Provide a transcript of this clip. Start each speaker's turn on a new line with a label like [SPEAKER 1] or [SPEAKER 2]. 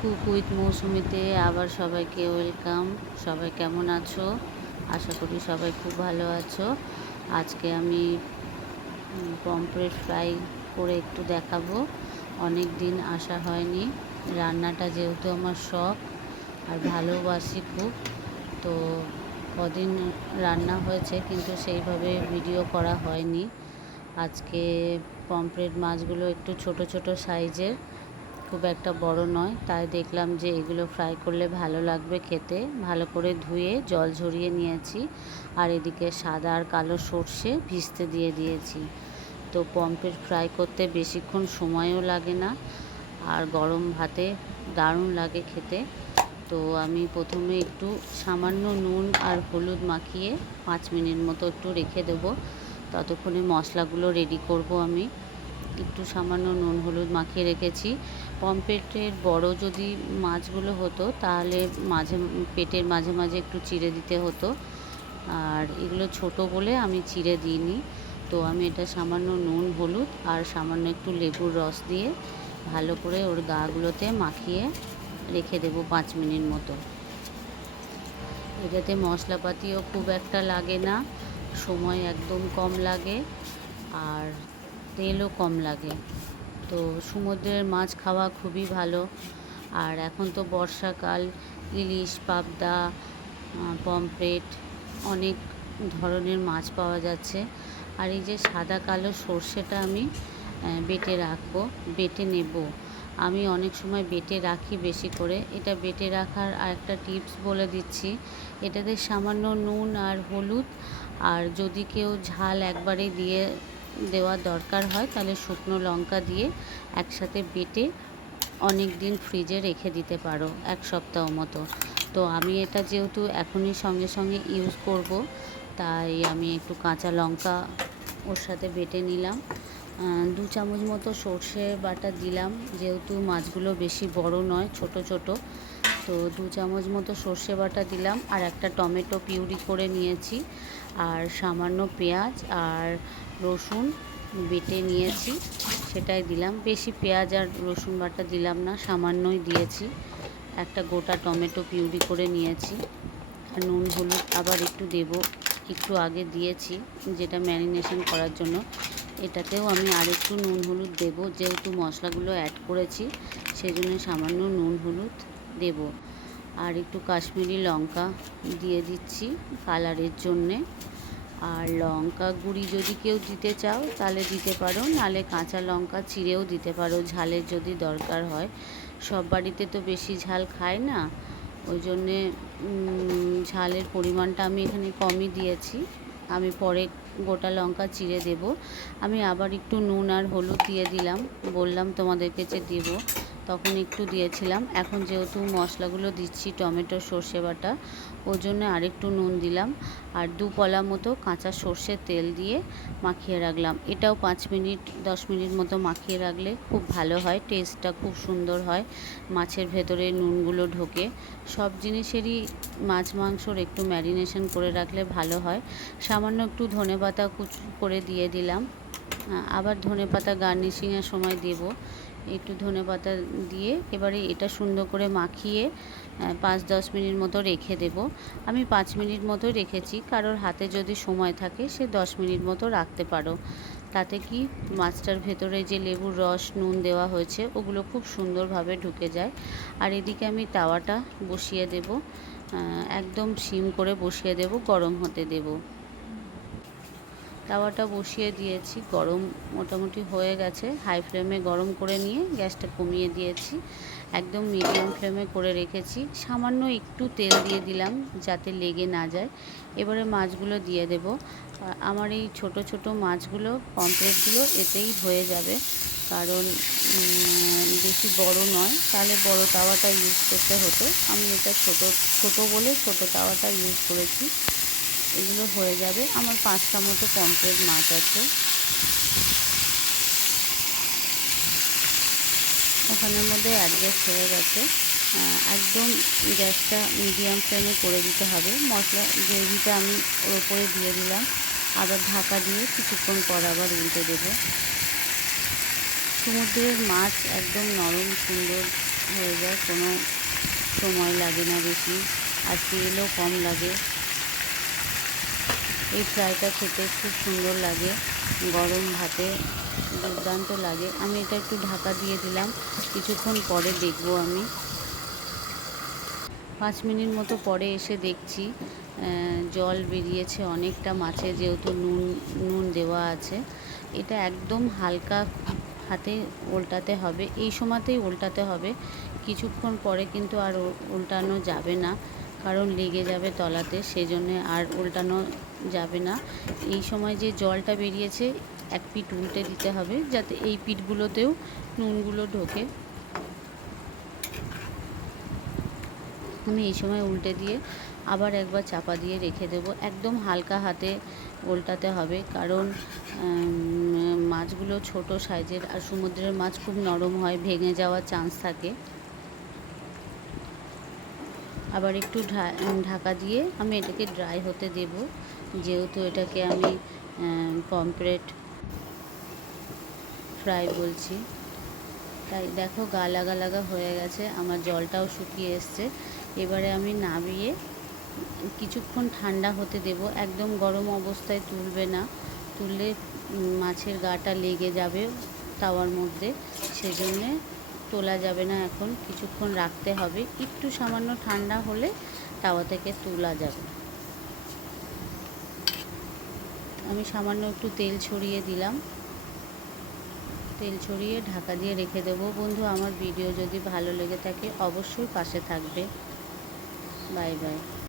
[SPEAKER 1] Cook with মৌসুমিতে আবার সবাইকে welcome. সবাই কেমন আছো? আশা করি সবাই খুব ভালো আছো। আজকে আমি পমফ্রেট ফ্রাই করে একটু দেখাবো। অনেক দিন আসা হয়নি। রান্নাটা যেহেতু আমার শখ আর ভালোবাসি খুব, তো কদিন রান্না হয়েছে কিন্তু সেইভাবে ভিডিও করা হয়নি। আজকে পমফ্রেট মাছগুলো একটু ছোট ছোট সাইজের খুব একটা বড় নয়। তাই দেখলাম যে এগুলো ফ্রাই করলে ভালো লাগবে খেতে। ভালো করে ধুয়ে জল ঝরিয়ে নিয়েছি। আর এদিকে সাদা আর কালো সর্ষে ভিজতে দিয়ে দিয়েছি। তো পমফ্রেট ফ্রাই করতে বেশিক্ষণ সময়ও লাগে না। আর গরম ভাতে দারুণ লাগে খেতে। তো আমি প্রথমে একটু সামান্য নুন আর হলুদ মাখিয়ে পাঁচ মিনিট মতো একটু রেখে দেবো। ততক্ষণে মশলাগুলো রেডি করব আমি। একটু সামান্য নুন, হলুদ মাখিয়ে রেখেছি। পমফ্রেটের বড় যদি মাছগুলো হতো, তাহলে মাঝে পেটের মাঝে মাঝে একটু চিড়ে দিতে হতো। আর এগুলো ছোট বলে আমি চিড়ে দিইনি। তো আমি এটা সামান্য নুন, হলুদ আর সামান্য একটু লেবুর রস দিয়ে ভালো করে ওর গাগুলোতে মাখিয়ে রেখে দেবো পাঁচ মিনিট মতো। এটাতে মশলাপাতিও খুব একটা লাগে না, সময় একদম কম লাগে। আর তেলও কম লাগে। তো সমুদ্রের মাছ খাওয়া খুবই ভালো। আর এখন তো বর্ষাকাল, ইলিশ, পাবদা পমফ্রেট অনেক ধরনের মাছ পাওয়া যাচ্ছে। আর এই যে সাদা কালো সর্ষেটা আমি বেটে রাখব, বেটে নেব। আমি অনেক সময় বেটে রাখি বেশি করে। এটা বেটে রাখার আর একটা টিপস বলে দিচ্ছি। এটাতে সামান্য নুন আর হলুদ, আর যদি কেউ ঝাল একবারে দিয়ে দেওয়ার দরকার হয়, তাহলে শুকনো লঙ্কা দিয়ে একসাথে বেটে অনেক দিন ফ্রিজে রেখে দিতে পারো, এক সপ্তাহ মতো। তো আমি এটা যেহেতু এখনই সঙ্গে সঙ্গে ইউজ করব, তাই আমি একটু কাঁচা লঙ্কা ওর সাথে বেটে নিলাম। দু চামচ মতো সর্ষে বাটা দিলাম, যেহেতু মাছগুলো বেশি বড় নয়, ছোট ছোট। তো দু চামচ মতো সর্ষে বাটা দিলাম আর একটা টমেটো পিউরি করে নিয়েছি আর সামান্য পেঁয়াজ আর রসুন বেটে নিয়েছি, সেটাই দিলাম। বেশি পেঁয়াজ আর রসুন বাটা দিলাম না, সামান্যই দিয়েছি। একটা গোটা টমেটো পিউরি করে নিয়েছি। আর নুন, হলুদ আবার একটু দেব, একটু আগে দিয়েছি, যেটা ম্যারিনেশন করার জন্য। এটাতেও আমি আর একটু নুন, হলুদ দেবো, যেহেতু মশলাগুলো অ্যাড করেছি সেই জন্য সামান্য নুন, হলুদ দেব। আর একটু কাশ্মীরি লঙ্কা দিয়ে দিচ্ছি কালারের জন্যে। আর লঙ্কা গুঁড়ি যদি কেউ দিতে চাও তাহলে দিতে পারো, নালে কাঁচা লঙ্কা চিড়েও দিতে পারো, ঝালের যদি দরকার হয়। সব বাড়িতে তো বেশি ঝাল খায় না, ওই জন্যে ঝালের পরিমাণটা আমি এখানে কমই দিয়েছি। আমি পরে গোটা লঙ্কা চিড়ে দেব। আমি আবার একটু নুন আর হলুদ দিয়ে দিলাম, বললাম তোমাদেরকে যে দেবো। তখন একটু দিয়েছিলাম। এখন যেহেতু মশলাগুলো দিচ্ছি, টমেটো, সর্ষে বাটা, ওর জন্য আরেকটু নুন দিলাম আর দু পলা মতো কাঁচা সর্ষের তেল দিয়ে মাখিয়ে রাখলাম। এটাও পাঁচ মিনিট, দশ মিনিট মতো মাখিয়ে রাখলে খুব ভালো হয়, টেস্টটা খুব সুন্দর হয়, মাছের ভেতরে নুনগুলো ঢোকে। সব জিনিসেরই মাছ মাংসর একটু ম্যারিনেশন করে রাখলে ভালো হয়। সামান্য একটু ধনে পাতা কুচু, করে দিয়ে দিলাম। আবার ধনে পাতা গার্নিশিংয়ের সময় দেব। একটু ধনে পাতা দিয়ে এবারে এটা সুন্দর করে মাখিয়ে পাঁচ দশ মিনিট মতো রেখে দেব। আমি পাঁচ মিনিট মতো রেখেছি, কারোর হাতে যদি সময় থাকে সে দশ মিনিট মতো রাখতে পারো। তাতে কি মাছটার ভেতরে যে লেবুর রস, নুন দেওয়া হয়েছে, ওগুলো খুব সুন্দরভাবে ঢুকে যায়। আর এদিকে আমি তাওয়াটা বসিয়ে দেব একদম সিম করে বসিয়ে দেব, গরম হতে দেব। তাওয়াটা বসিয়ে দিয়েছি। গরম মোটামুটি হয়ে গেছে। হাই ফ্লেমে গরম করে নিয়ে গ্যাসটা কমিয়ে দিয়েছি। একদম মিডিয়াম ফ্লেমে করে রেখেছি। সামান্য একটু তেল দিয়ে দিলাম যাতে লেগে না যায়। এবারে মাছগুলো দিয়ে দেব। আমার এই ছোট ছোট মাছগুলো পমপ্লেটগুলো এতেই হয়ে যাবে। কারণ বেশি বড় নয়। তাহলে বড় তাওয়াটা ইউজ করতে হতো। আমি এটা ছোট ছোট বলে ছোট তাওয়াটা ইউজ করেছি। এগুলো হয়ে যাবে। আমার পাঁচটা মতো পমফ্রেট মাছ আছে। ওখানের মধ্যে অ্যাডজাস্ট হয়ে গেছে। একদম গ্যাসটা মিডিয়াম ফ্লেমে করে দিতে হবে। মশলা গ্রেভিটা আমি ওর ওপরে দিয়ে দিলাম। আবার ঢাকা দিয়ে কিছুক্ষণ পর আবার উল্টে দেবো। সমুদ্রের মাছ একদম নরম, সুন্দর হয়ে যায়। কোনো সময় লাগে না বেশি। আর তেলও কম লাগে। এই ফ্রাইটা খেতে খুব সুন্দর লাগে, গরম ভাতে দুর্দান্ত লাগে। আমি এটা একটু ঢাকা দিয়ে দিলাম, কিছুক্ষণ পরে দেখব আমি। পাঁচ মিনিট মতো পরে এসে দেখছি জল বেরিয়েছে অনেকটা মাছে, যেহেতু নুন নুন দেওয়া আছে। এটা একদম হালকা হাতে উল্টাতে হবে। এই সময়তেই উল্টাতে হবে, কিছুক্ষণ পরে কিন্তু আর উল্টানো যাবে না। কারণ লেগে যাবে তলাতে, সেজন্য আর উল্টানো যাবে না। এই সময় যে জলটা বেরিয়েছে, এক পিঠ উল্টে দিতে হবে, যাতে এই পিঠগুলোতেও নুনগুলো ঢোকে। আমি এই সময় উল্টে দিয়ে আবার একবার চাপা দিয়ে রেখে দেবো। একদম হালকা হাতে উল্টাতে হবে, কারণ মাছগুলো ছোট সাইজের আর সমুদ্রের মাছ খুব নরম হয়, ভেঙে যাওয়ার চান্স থাকে। আবার একটু ঢাকা দিয়ে আমি এটাকে ড্রাই হতে দেব। যেহেতু এটাকে আমি পমপ্লেট ফ্রাই বলছি। তাই দেখো গা লাগা লাগা হয়ে গেছে, আমার জলটাও শুকিয়ে এসছে। এবারে আমি নামিয়ে কিছুক্ষণ ঠান্ডা হতে দেব। একদম গরম অবস্থায় তুলবে না। তুললে মাছের গাটা লেগে যাবে তাওয়ার মধ্যে। সেজন্যে তোলা যাবে না এখন, কিছুক্ষণ রাখতে হবে। একটু সামান্য ঠান্ডা হলে তাওয়া থেকে তোলা যাবে। আমি সামান্য একটু তেল ছড়িয়ে দিলাম। তেল ছড়িয়ে ঢাকা দিয়ে রেখে দেব। বন্ধু, আমার ভিডিও যদি ভালো লেগে থাকে, অবশ্যই পাশে থাকবে। Bye bye.